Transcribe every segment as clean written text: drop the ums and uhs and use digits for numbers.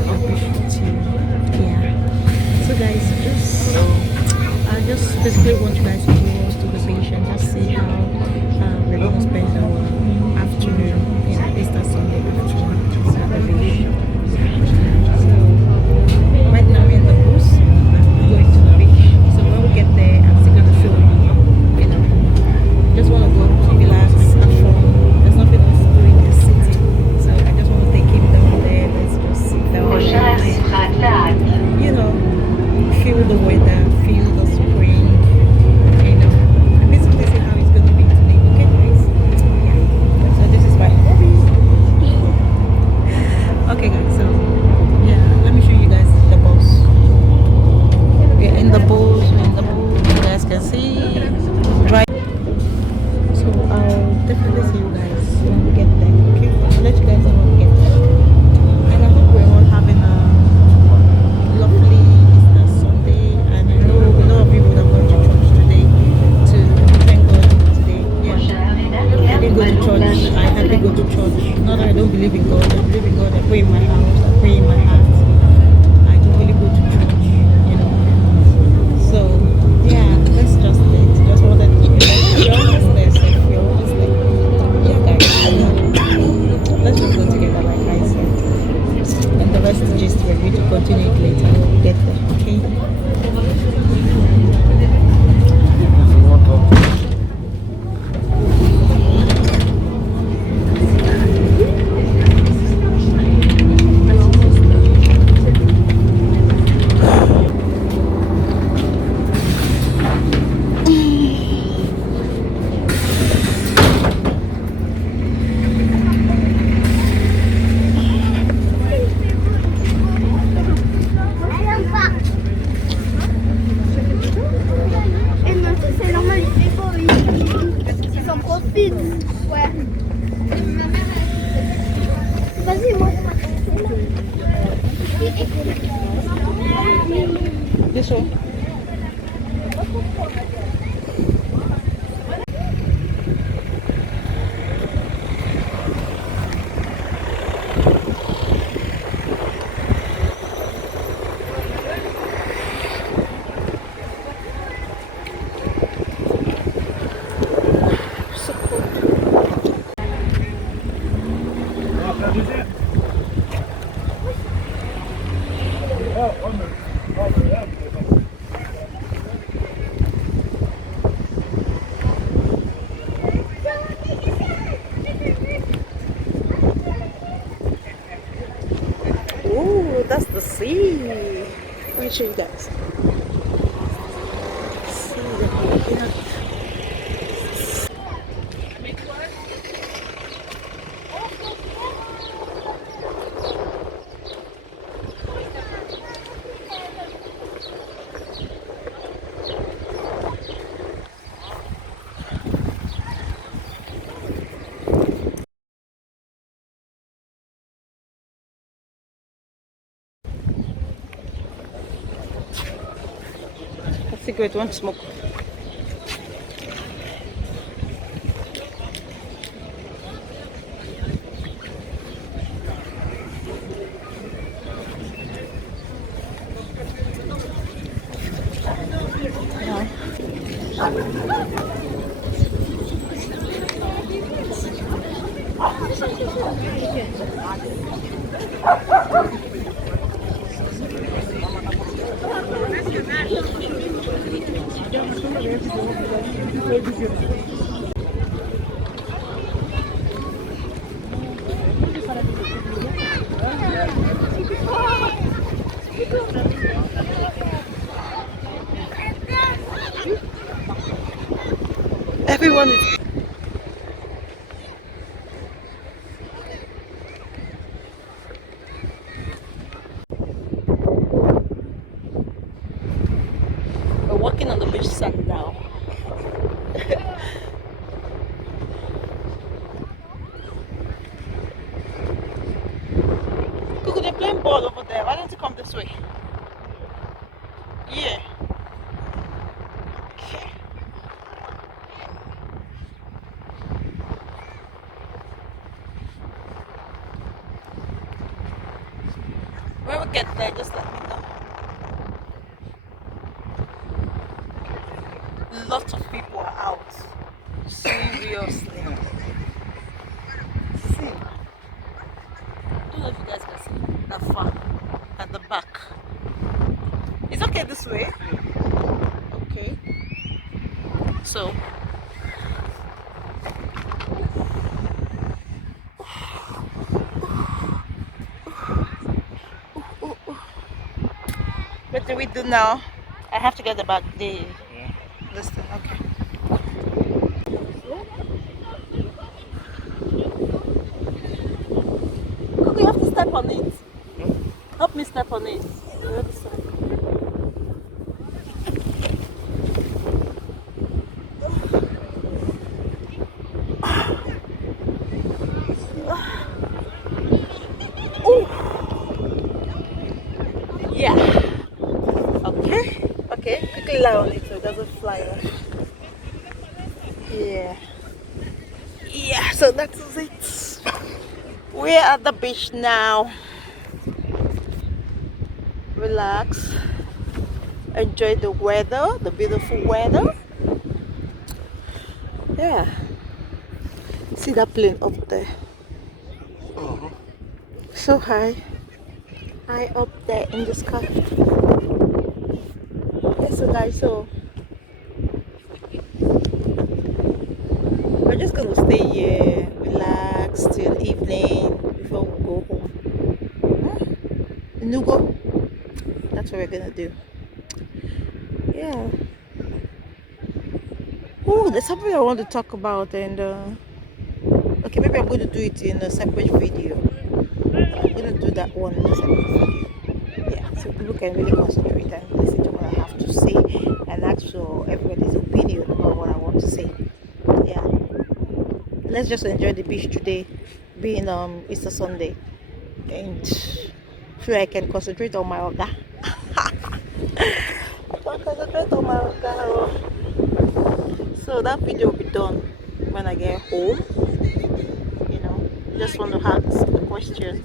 really appreciate you. Yeah. So guys, just I just basically want you guys to go us to the beach and just see how we're gonna spend our afternoon, Easter Sunday afternoon at the beach. So right now we're in the bus going to the beach. So when we get there, I'm still gonna film you. Just want to go relax, have fun. There's nothing else to do in this city. So I just want to take him down there. Let's just sit down. Feel the weather, feel the spring, and basically see how it's going to be today. Okay, guys? Yeah. So this is my hobby. Okay, guys. So yeah, let me show you guys the bus. We're in the bus. We're in the bus. You guys can see. Right. So I'll definitely see you guys when we get there. Okay, I'll let you guys know when we get there. And I hope we're all having a lovely Easter Sunday. And I know a lot of you would have gone to church today to thank God today. Yeah, I didn't go to church. I hardly go to church. Not that I don't believe in God. I believe in God. I pray in my house. I pray in my heart. I don't really go to church. So yeah, let's just wait. Just wanted we're almost there, safe. We're almost there. Yeah, guys. Let's just go together, like I said. And the rest is just we're going to continue it later when we get there. Okay. This one. So cool. Oh, that's the sea. Let me show you guys. See the cigarette, one smoke. Everyone is we're walking on the beach sand now. Cuckoo, they're playing ball over there. Why don't you come this way? Yeah. Okay. Where When we get there, just let me know. Lots of people are out. Seriously. See. I don't know if you guys can see that far at the back. It's okay this way. Okay. So what do we do now? I have to get the back this thing, okay. Coco, you have to step on it. Help me step on it. The other side. Ooh. Yeah. Okay. Okay. Quickly lie on it so it doesn't fly off. Yeah. Yeah, so that's it. We're at the beach now. Relax. Enjoy the weather, the beautiful weather. Yeah. See that plane up there? So high. High up there in the sky. Yes, so guys, so we're just gonna stay here, relax till evening before we go home. Nugo. That's what we're gonna do. Yeah. Oh, there's something I want to talk about, and okay, maybe I'm going to do it in a separate video. I'm going to do that one in a separate video. Yeah, so people can really concentrate and listen to what I have to say and ask for everybody's opinion about what I want to say. Yeah. Let's just enjoy the beach today, being Easter Sunday, and so I can concentrate on my orga. Concentrate on my orga. So that video will be done when I get home. You know, just want to ask a question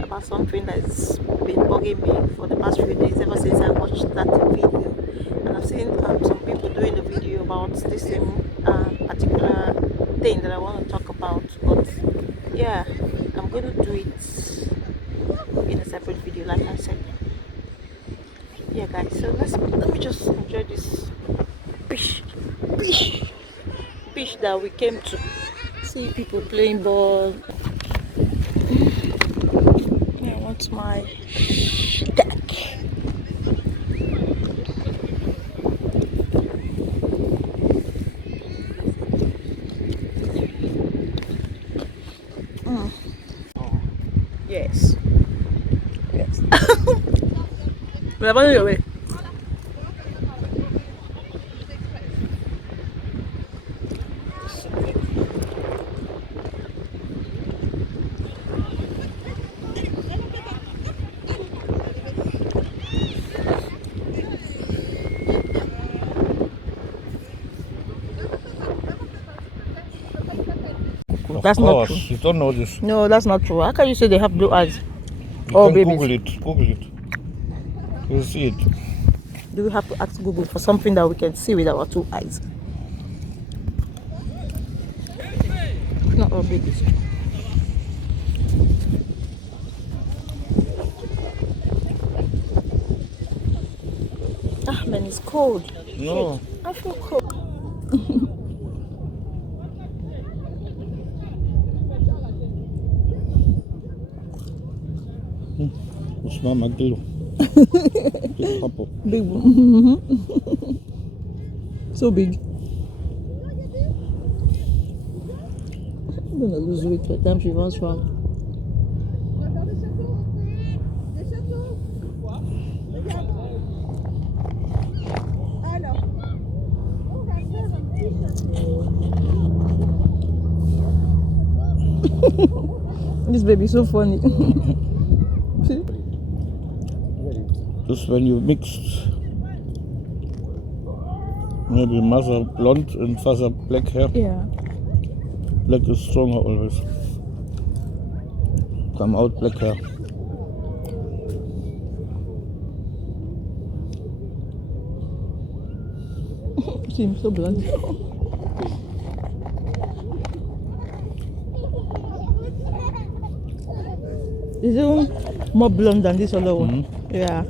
about something that's been bugging me for the past few days ever since I watched that video. And I've seen some people doing a video about this same particular thing that I want to talk about. But yeah, I'm going to do it in a separate video, like I said. Yeah, guys. So let me just enjoy this beach that we came to. See people playing ball. I want my deck. Yes. Yes. We're on your way. That's not true. You don't know this. No, that's not true. How can you say they have blue eyes? You Oh, can babies. Google it. Google it. You'll see it. Do we have to ask Google for something that we can see with our 2 eyes? Not all babies. Ah, man, it's cold. No. Shit, I feel cold. It's not my deal. Big one. So big. I'm gonna lose weight by the time she runs from. This baby's so funny. See? Just when you mixed maybe mother blonde and father black hair. Yeah. Black is stronger always. Come out black hair. see him so blunt. Is it more blonde than this other one? Yeah.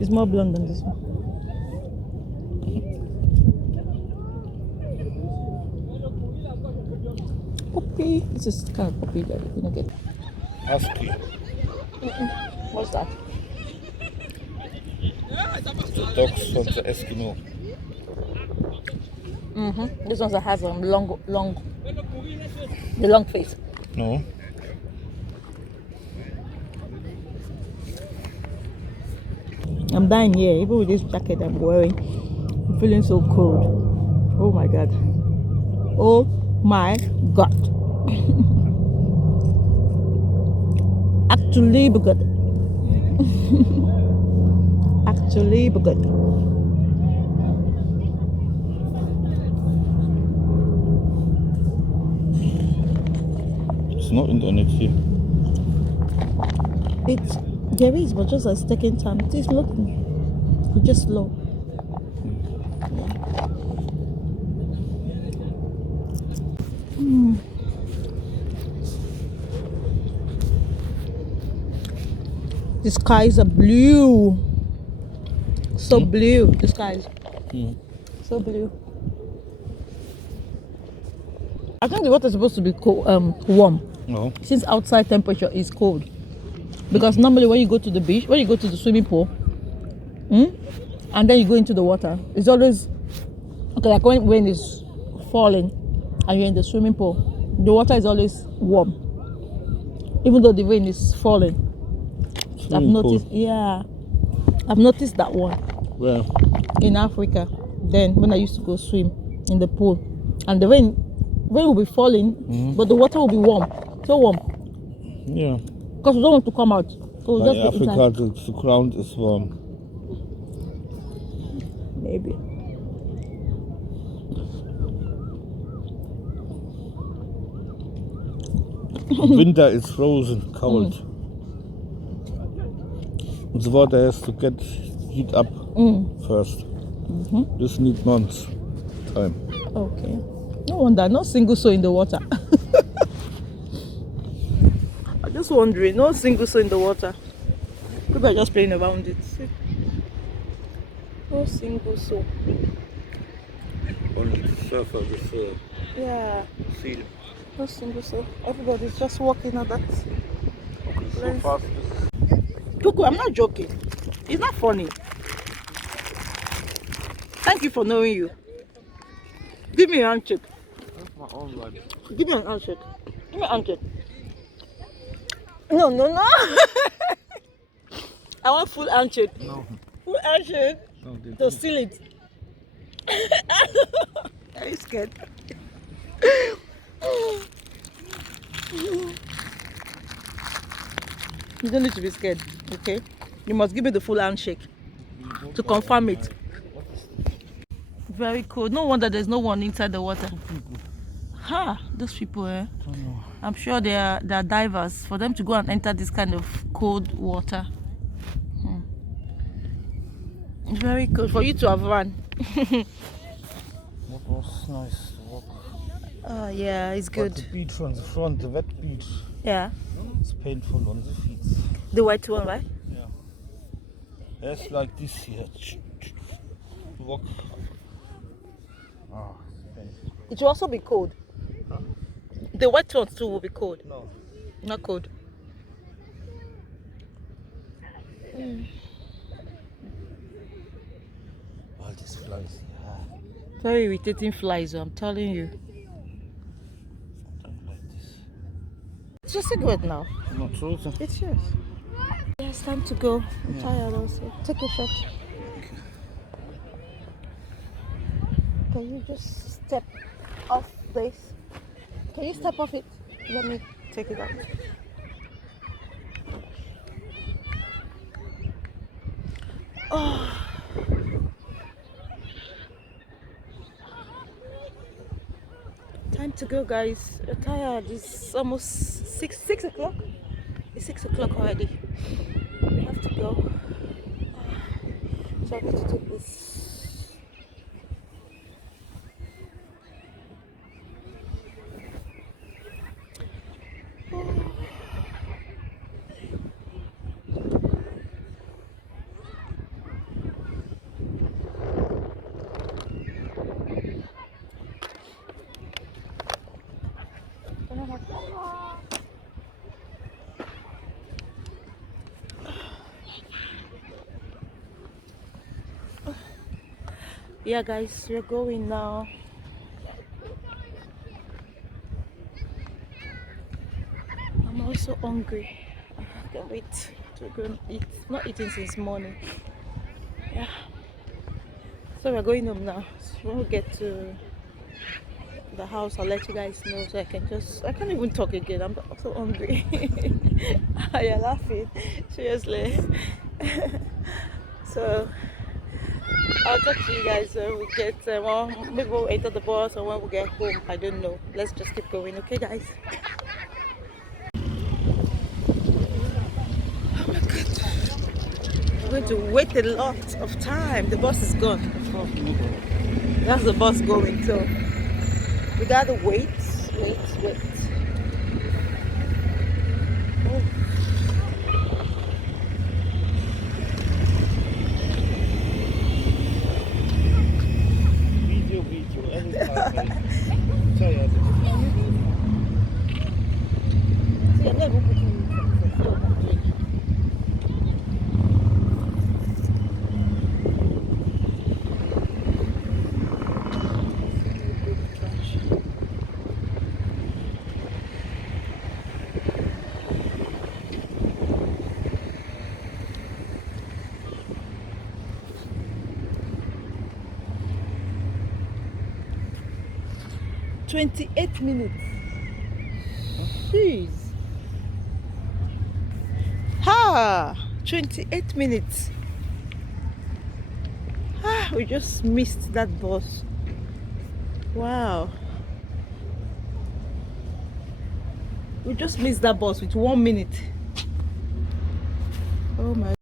It's more blonde than this one. Puppy. This is the kind of puppy that you're gonna get. Husky. What's that? The dogs from the Eskimo. This one that has the long face. No. I'm dying here, even with this jacket I'm wearing. I'm feeling so cold. Oh my god. Oh my god. Actually good. Actually good. It's not internet here. There is, but just it's taking time. It is looking. It's just slow. The skies are blue. So blue. The skies. So blue. I think the water is supposed to be cold, warm. No. Since outside temperature is cold. Because normally when you go to the beach, when you go to the swimming pool, and then you go into the water, it's always okay. Like when rain is falling and you're in the swimming pool, the water is always warm, even though the rain is falling. I've noticed, yeah, I've noticed that one. Where? In Africa, then when I used to go swim in the pool, and the rain will be falling, but the water will be warm, so warm. Yeah. Because we don't want to come out. So Like just get Africa, inside. the ground is warm. Maybe. Winter is frozen, cold. The water has to get heat up first. This needs months time. Okay. No wonder, no single soul in the water. I'm just wondering, no single soul in the water. People are just playing around it. No single soul. Only the surfer with Yeah, seal. no single soul. Everybody's just walking at that. So fast. Cuckoo, I'm not joking. It's not funny. Thank you for knowing you. Give me a handshake. That's my own life. Give me an handshake. Give me a handshake. No, no, no. I want full handshake. No. Full handshake. No, they To don't. seal it. Are you scared? You don't need to be scared, okay? You must give me the full handshake to confirm it. Very cool. No wonder there's no one inside the water. Ha! Those people, I'm sure they are divers. For them to go and enter this kind of cold water. Very cool. For you to have run. That was nice to walk. Oh yeah, it's good. But the beach on the front, the wet beach, Yeah. it's painful on the feet. The white one, right? Yeah. It's like this here. Walk. Ah, it's painful. It will also be cold. Huh? The white ones too will be cold. No. Not cold. All these flies. Yeah. Very irritating flies, I'm telling you. Don't like this. It's your cigarette now. Not so. It's yours. Yeah, it's time to go. I'm tired also. Take a shot. Can you just step off this? Can you step off it? Let me take it out. Oh. Time to go, guys. We're tired. It's almost 6 o'clock. It's 6 o'clock already. We have to go. So I need to take this Yeah, guys, we're going now. I'm also hungry. I can't wait to go and eat. Not eating since morning. Yeah. So we're going home now. So when we get to the house, I'll let you guys know so I can't even talk again. I'm so hungry. You're laughing. Seriously. So I'll talk to you guys when we get well, maybe we'll enter the bus or when we get home. I don't know. Let's just keep going, okay guys? Oh my god. We're going to wait a lot of time. The bus is gone. Oh, that's the bus going, so we gotta wait. Oh. Video, anytime. Tired. See, I'm not even putting it. 28 minutes. Jeez. Ha! 28 minutes. Ah, we just missed that bus. Wow. We just missed that bus with 1 minute. Oh my